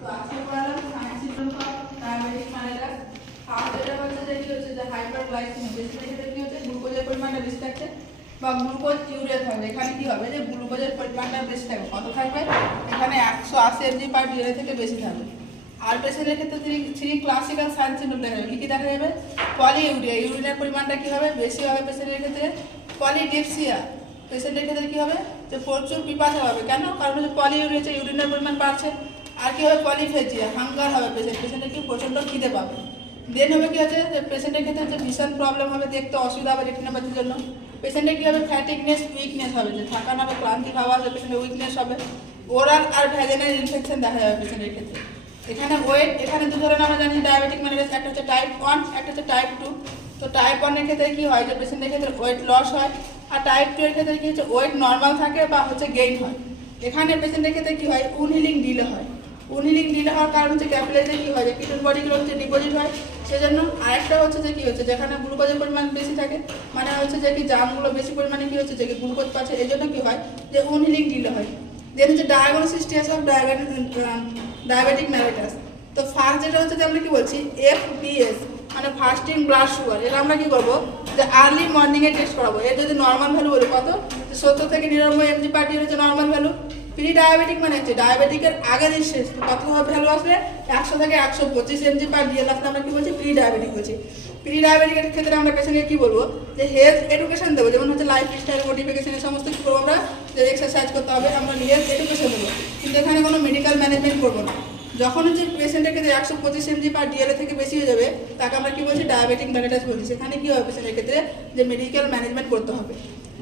তো আজকে পড়ালাম science children for diabetic malaria. First যেটা হচ্ছে যে কি হচ্ছে যে হাইপারগ্লাইসেমিয়া, বেশি ক্ষেত্রে কি হচ্ছে গ্লুকোজের পরিমাণটা বেশি থাকছে বা গ্লুকোজ ইউরিয়া থাকবে। এখানে কি হবে যে গ্লুকোজের পরিমাণটা বেশি থাকবে, কত থাকবে এখানে 180 mg/dl থেকে বেশি থাকবে। আর পেশেন্টের ক্ষেত্রে থ্রি ক্লাসিক্যাল সাইন সিম্পটম দেখা যাবে। কী কী দেখা যাবে? পলিইউরিয়া, ইউরিনের পরিমাণটা কী হবে বেশি হবে পেশেন্টের ক্ষেত্রে। পলিডিপসিয়া, পেশেন্টের ক্ষেত্রে কী হবে যে প্রচুর পিপাসা হবে। কেন? কারণ হচ্ছে পলিইউরিয়া হচ্ছে ইউরিনের পরিমাণ বাড়ছে। আর কী হবে? পলিফেজিয়া, হাঙ্গার হবে পেশেন্টের কি প্রচণ্ড খিদে পাবে। দেন হবে কী হচ্ছে যে পেশেন্টের ক্ষেত্রে হচ্ছে ভীষণ প্রবলেম হবে, দেখতে অসুবিধা হবে রেটিনোপ্যাথির জন্য। পেশেন্টের কী হবে? ফ্যাটিকনেস, উইকনেস হবে, যে থাকা না হবে, ক্লান্তি ভাব আসবে, পেশেন্টের উইকনেস হবে। ওরাল আর ভ্যাজাইনাল ইনফেকশন দেখা যাবে পেশেন্টের ক্ষেত্রে। এখানে ওয়েট, এখানে দু ধরনের আমরা জানি ডায়াবেটিক ম্যালেরিয়া, একটা হচ্ছে টাইপ 1, একটা হচ্ছে টাইপ 2। তো টাইপ 1 এর ক্ষেত্রে কী হয় যে পেশেন্টের ক্ষেত্রে ওয়েট লস হয়, আর টাইপ 2 এর ক্ষেত্রে কী হচ্ছে ওয়েট নর্মাল থাকে বা হচ্ছে গেইন হয়। এখানে পেশেন্টের ক্ষেত্রে কী হয়? উনহিলিং ডিলে হয়। উনহিলিং ডিলে হওয়ার কারণ হচ্ছে ক্যাপিলারিতে কী হয় যে কিটোন বডিগুলো হচ্ছে ডিপোজিট হয়, সেজন্য। আরেকটা হচ্ছে যে কী হচ্ছে যেখানে গ্লুকোজের পরিমাণ বেশি থাকে, মানে হচ্ছে যে কি জামগুলো বেশি পরিমাণে কী হচ্ছে যে গ্লুকোজ পাচ্ছে, এই জন্য কী হয় যে উনহিলিং ডিলে হয়। দেন হচ্ছে ডায়াগনোসিস টেস্ট অফ ডায়াবেটিক ম্যালেরিয়াস। তো ফার্স্ট যেটা হচ্ছে যে আমরা কি বলছি FBS, মানে ফাস্টিং ব্লাড সুগার। এটা আমরা কি করবো যে আর্লি মর্নিংয়ে টেস্ট করাবো। এর যদি নর্মাল ভ্যালু বলি কত, 70 থেকে 99 mg/dl হচ্ছে নর্মাল ভ্যালু। প্রি ডায়াবেটিক মানে হচ্ছে ডায়াবেটিকের আগের শেষ কত ভ্যালু আসলে 100 থেকে 125 mg/dl আসলে আমরা কি বলছি? প্রি ডায়াবেটিক বলছি। প্রি ডায়াবেটিকের ক্ষেত্রে আমরা পেশেন্টকে কি বলবো যে হেলথ এডুকেশন দেবো, যেমন হচ্ছে লাইফ স্টাইল মডিফিকেশন, এই সমস্ত কী করবো আমরা যে এক্সারসাইজ করতে হবে, আমরা হেলথ এডুকেশন দেবো। কিন্তু এখানে কোনো মেডিকেল ম্যানেজমেন্ট করবো না। যখন হচ্ছে পেশেন্টের ক্ষেত্রে 125 mg/dl থেকে বেশি হয়ে যাবে, তাকে আমরা কি বলছি? ডায়াবেটিক ম্যালেরিয়াস বলছি। সেখানে কি হবে পেশেন্টের ক্ষেত্রে যে মেডিকেল ম্যানেজমেন্ট করতে হবে।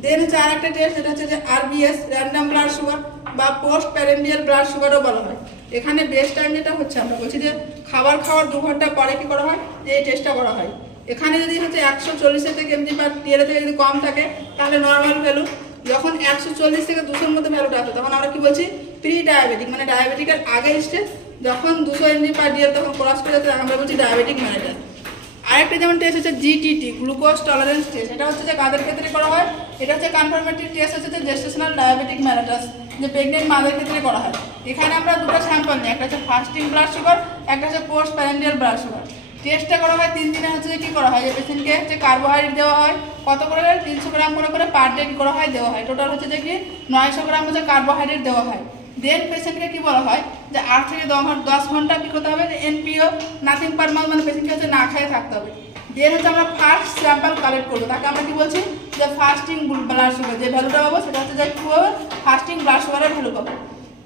দেন হচ্ছে আর একটা টেস্ট, যেটা হচ্ছে যে RBS, র্যান্ডাম ব্লাড সুগার বা পোস্ট প্যারেন্ডিয়াল ব্লাড সুগারও বলা হয়। এখানে বেস্ট টাইম যেটা হচ্ছে আমরা বলছি যে খাবার খাওয়ার 2 ঘন্টা পরে কি করা হয় যে এই টেস্টটা করা হয়। এখানে যদি হচ্ছে 140 থেকে mg/dl থেকে যদি কম থাকে তাহলে নর্মাল ভ্যালু। যখন 140 থেকে 200-র মধ্যে ভ্যালুটা আসে তখন আমরা কি বলছি? প্রি ডায়াবেটিক, মানে ডায়াবেটিকের আগের স্টেজ। যখন 200 mg/dl তখন ক্রস করে যাচ্ছে আমরা বলছি ডায়াবেটিক ম্যালেরিয়া। আরেকটা যেমন টেস্ট হচ্ছে GTT, গ্লুকোজ টলারেন্স টেস্ট। এটা হচ্ছে যে কাদের ক্ষেত্রে করা হয়? এটা হচ্ছে কনফার্মেটরি টেস্ট হচ্ছে যে জেস্টেশনাল ডায়াবেটিক ম্যালেরিয়াস, যে প্রেগনেন্ট মাদের ক্ষেত্রে করা হয়। এখানে আমরা দুটো স্যাম্পল নিই, একটা হচ্ছে ফাস্টিং ব্লাড সুগার, একটা হচ্ছে পোস্ট প্যারেন্ডিয়াল ব্লাড সুগার। টেস্টটা করা হয় 3 দিনে। হচ্ছে যে কী করা হয় যে পেশেন্টকে হচ্ছে কার্বোহাইড্রেট দেওয়া হয় কত করে? 300 গ্রাম করে পার ডে করা হয় দেওয়া হয়। টোটাল হচ্ছে যে কি 900 গ্রাম হচ্ছে কার্বোহাইড্রেট দেওয়া হয়। দেন পেশেন্টকে কি বলা হয় যে 8 থেকে 10 ঘন্টা কী করতে হবে যে NPO, নাথিং পার মান্থ, মানে পেশেন্টকে হচ্ছে না খেয়ে থাকতে হবে। দেন হচ্ছে আমরা ফার্স্ট স্যাম্পল কালেক্ট করবো, তাকে আমরা কি বলছি যে ফাস্টিং ব্লাড সুগার। যে ভ্যালুটা পাবো সেটা হচ্ছে যে কী হবে? ফাস্টিং ব্লাড সুগারের ভ্যালু পাবো।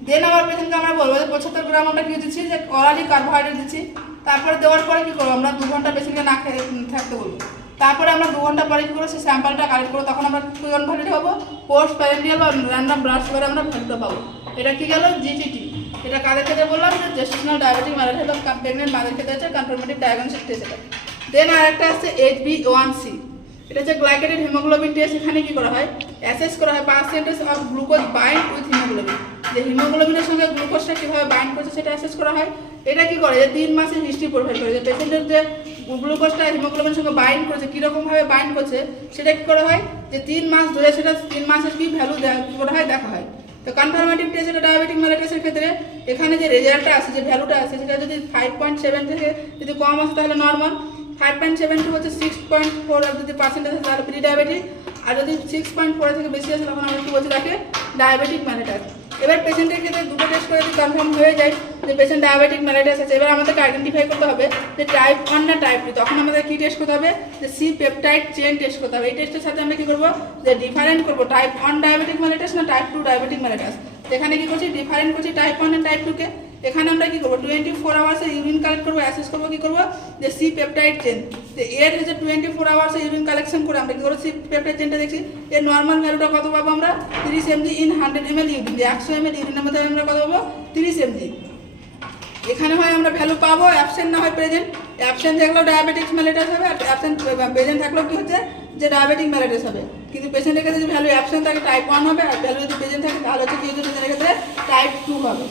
দেন আমার পেশেন্টকে আমরা বলবো যে 75 গ্রাম আমরা কী দিচ্ছি যে অরালি কার্বোহাইড্রেট দিচ্ছি। তারপরে দেওয়ার পরে কী করবো? আমরা 2 ঘন্টা পেশেন্টকে না খেয়ে থাকতে বলবো। তারপরে আমরা 2 ঘন্টা পরে কী করবো? সেই স্যাম্পলটা কালেক্ট করবো। তখন আমরা কোন ভ্যালুটা পাবো? পোস্ট প্যারেন্ডিয়াল বা র্যান্ডাম ব্লাড সুগারে আমরা ভ্যালুটা পাবো। এটা কি গেল? GTT। এটা কাদের ক্ষেত্রে বললাম যে জেস্টেশনাল ডায়াবেটিক ম্যালেরিয়া বা প্রেগনেন্ট মাদের ক্ষেত্রে হচ্ছে কনফার্মেটিভ ডায়াগনোসিস টেস্ট। এটা দেন আরেকটা আছে HbA1c। এটা হচ্ছে গ্লাইকেটেড হিমোগ্লোবিন টেস্ট। এখানে কি করা হয়? অ্যাসেস করা হয় percentage of glucose bind with haemoglobin, যে হিমোগ্লোবিনের সঙ্গে গ্লুকোজটা কীভাবে বাইন্ড করছে সেটা অ্যাসেস করা হয়। এটা কি করে যে 3 মাসের হিস্ট্রি প্রোভাইড করে, যে পেশেন্টের যে গ্লুকোজটা হিমোগ্লোবিনের সঙ্গে বাইন্ড করছে, কীরকমভাবে বাইন্ড করছে সেটা কী করা হয় যে 3 মাস ধরে সেটা 3 মাসের কী ভ্যালু কী করা হয় দেখা হয়। তো কনফার্মেটিভ টেস্ট এটা ডায়াবেটিক ম্যালেরিয়াসের ক্ষেত্রে এখানে যে রেজাল্টটা আসে, যে ভ্যালুটা আসে, সেটা যদি 5.7 থেকে যদি কম আসে তাহলে নর্মাল, 5.7 হচ্ছে 6.4 যদি পার্সেন্টেজ আসে তাহলে প্রি ডায়াবেটিক, আর যদি 6.4 থেকে বেশি আসে তখন আমরা কি বলছি তাকে ডায়াবেটিক ম্যালেরিয়াস। এবার পেশেন্টের ক্ষেত্রে দুটো টেস্ট করে যদি কনফার্ম হয়ে যায় যে পেশেন্ট ডায়াবেটিক ম্যালেরিয়াস আছে, এবার আমাদেরকে আইডেন্টিফাই করতে হবে যে টাইপ 1 না টাইপ 2। তখন আমাদের কী টেস্ট করতে হবে? যে C পেপটাইড চেইন টেস্ট করতে হবে। এই টেস্টের সাথে আমরা কী করবো যে ডিফারেন্ট করবো টাইপ 1 ডায়াবেটিক ম্যালেরিয়াস না টাইপ 2 ডায়াবেটিক ম্যালেরিয়াস। এখানে কী করছি? ডিফারেন্ট করছি টাইপ 1 আর টাইপ 2-কে। এখানে আমরা কী করবো 24 আওয়ার্সে ইউরিন কালেক্ট করবো, অ্যাসেস করবো কী করবো যে C পেপটাইড চেন। যে এর হচ্ছে 24 আওয়ার্সে ইউরিন কালেকশন করে আমরা কী করবো C পেপটাইড চেনটা দেখছি। এর নর্মাল ভ্যালুটা কত পাবো আমরা? 30 mg ইন 100 ml ইউরিন। যে 100 ml ইউরিনের মধ্যে আমরা কত পাবো? 30 mg। এখানে হয় আমরা ভ্যালু পাবো, অ্যাবসেন্ট না হয় প্রেজেন্ট। অ্যাবসেন্ট থাকলেও ডায়াবেটিক ম্যালেরিয়াস হবে, আর অ্যাবসেন্ট প্রেজেন্ট থাকলেও কী হচ্ছে যে ডায়াবেটিক ম্যালেরিয়াস হবে। কিন্তু পেশেন্টের ক্ষেত্রে যদি ভ্যালু অ্যাবসেন্ট থাকে টাইপ 1 হবে, আর ভ্যালু যদি প্রেজেন্ট থাকে তাহলে হচ্ছে কি হচ্ছে পেশেন্টের ক্ষেত্রে টাইপ 2 হবে।